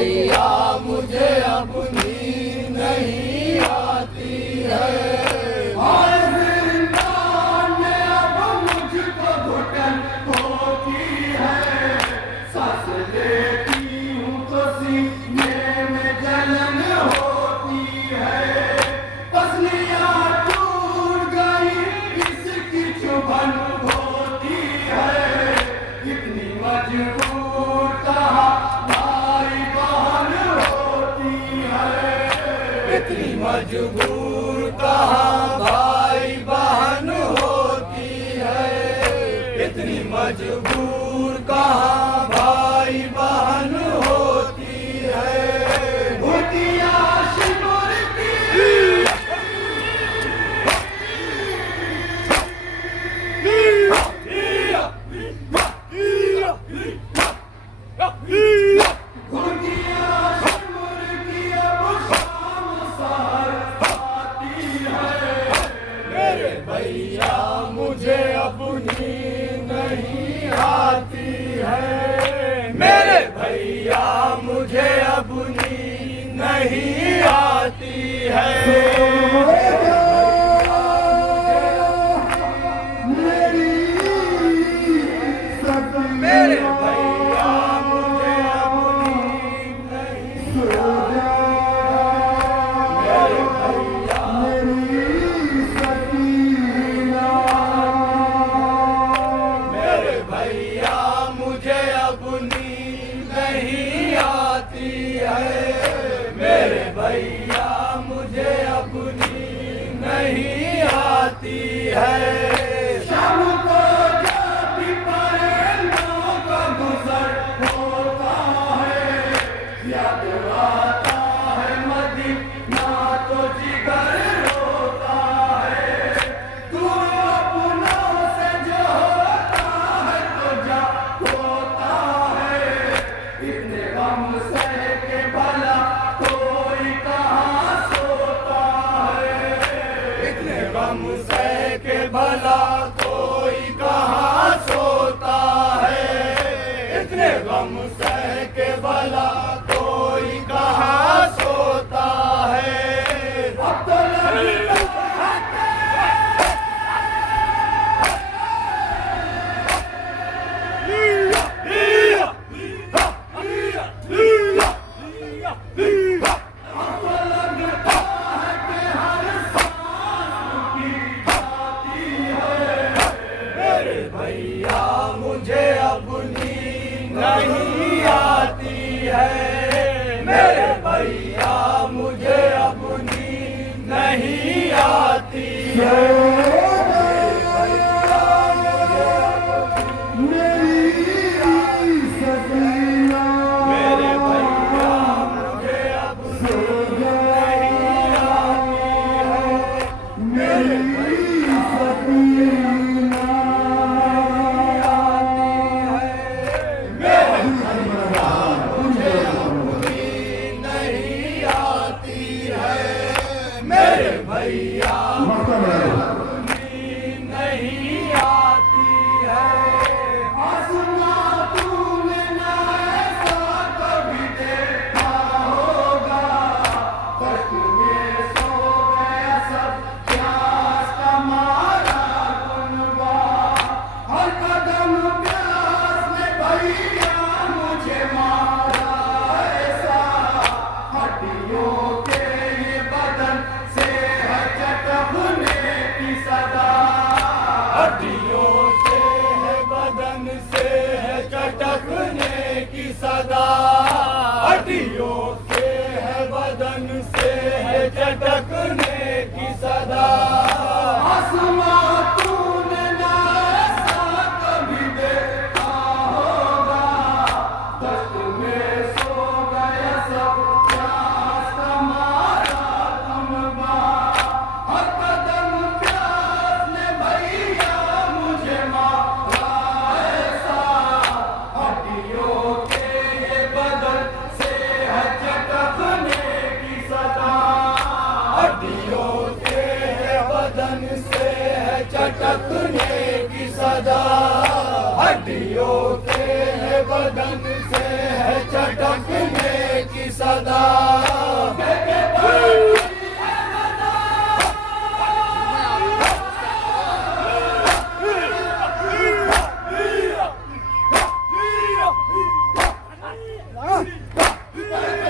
भैया मुझे अब नींद नहीं आती है। और जिंदान में अब मुझको घुटन होती है। सांस लेती हूँ तो सीने में जलन होती है। पसलियाँ टूट गई इसकी चुभन होती है। इतनी मजबूर कहाँ भाई बहन होती है। इतनी मजबूर कहाँ भाई बहन होती है। इतनी मजबूर कहाँ भाई बहन होती है। भूतिया शिमुर भैया मुझे अब नींद नहीं आती है। मेरे भैया मुझे अब नींद नहीं आती है। मेरे भैया मुझे अब नींद नहीं आती है। मेरे भैया मुझे अब नींद नहीं आती है। शाम को जब परिंदों का गुजर होता है। याद आता है मदीना तो जिगर रोता है। तू अपनों से जो होता है तो जा होता है। इतने गम सह के भला कोई कहाँ सोता है। इतने गम सह के भला कोई कहाँ सोता है। इतने गम सह के भला कोई कहाँ सोता है। अब तो भैया मुझे अब नींद नहीं आती है। मेरे भैया मुझे अब नींद नहीं आती है। भैया नींद नहीं आती है। आसमां तूने ना ऐसा कभी देखा होगा। तक में सो गया सब प्यास का मारा कुनबा। हर कदम प्यास ने भैया मुझे मारा ऐसा। हड्डियों के ये बदन से चटकने की सदा। हड्डियों से है बदन से है चटकने की सदा। हड्डियों से है बदन से है चटकने की सदा। आसमां तूने ना ऐसा कभी देखा होगा। दर्द में सो गया सब प्यास का मारा कुनबा। हर कदम प्यास ने भैया मुझे मारा ऐसा। हड्डियों के ये बदन से है चटकने की सदा। हड्डियों के बदन से है चटकने की सदा। हड्डियों के बदन से है चटकने की कर